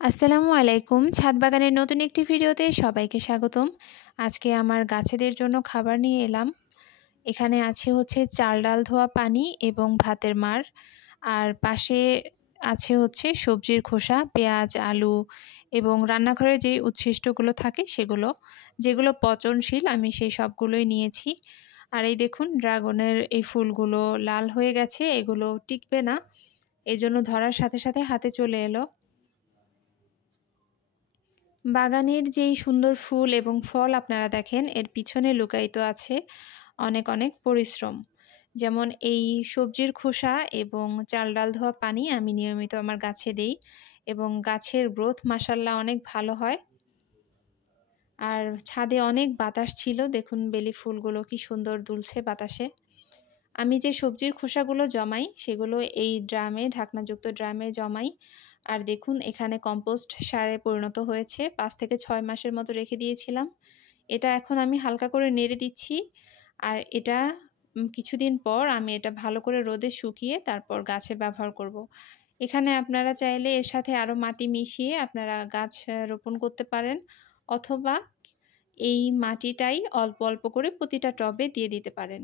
আসসালামু আলাইকুম। ছাদ বাগানের নতুন একটি ভিডিওতে সবাইকে স্বাগতম। আজকে আমার গাছেদের জন্য খাবার নিয়ে এলাম। এখানে আছে হচ্ছে চাল ডাল ধোয়া পানি এবং ভাতের মাড়, আর পাশে আছে হচ্ছে সবজির খোসা, পেঁয়াজ, আলু এবং রান্নাঘরে যে উচ্ছিষ্টগুলো থাকে সেগুলো, যেগুলো পচনশীল আমি সেই সবগুলোই নিয়েছি। আর এই দেখুন ড্রাগনের এই ফুলগুলো লাল হয়ে গেছে, এগুলো টিকবে না, এজন্য ধরার সাথে সাথে হাতে চলে এলো। বাগানের যেই সুন্দর ফুল এবং ফল আপনারা দেখেন, এর পিছনে লুকায়িত আছে অনেক অনেক পরিশ্রম। যেমন এই সবজির খোসা এবং চাল ডাল ধোয়া পানি আমি নিয়মিত আমার গাছে দেই এবং গাছের গ্রোথ মাশাআল্লাহ অনেক ভালো হয়। আর ছাদে অনেক বাতাস ছিল, দেখুন বেলি ফুলগুলো কি সুন্দর দুলছে বাতাসে। আমি যে সবজির খোসাগুলো জমাই সেগুলো এই ড্রামে, ঢাকনাযুক্ত ড্রামে জমাই। আর দেখুন এখানে কম্পোস্ট সারে পরিণত হয়েছে। ৫ থেকে ৬ মাসের মতো রেখে দিয়েছিলাম। এটা এখন আমি হালকা করে নেড়ে দিচ্ছি। আর এটা কিছুদিন পর আমি এটা ভালো করে রোদে শুকিয়ে তারপর গাছে ব্যবহার করব। এখানে আপনারা চাইলে এর সাথে আরও মাটি মিশিয়ে আপনারা গাছ রোপণ করতে পারেন, অথবা এই মাটিটাই অল্প অল্প করে প্রতিটা টবে দিয়ে দিতে পারেন।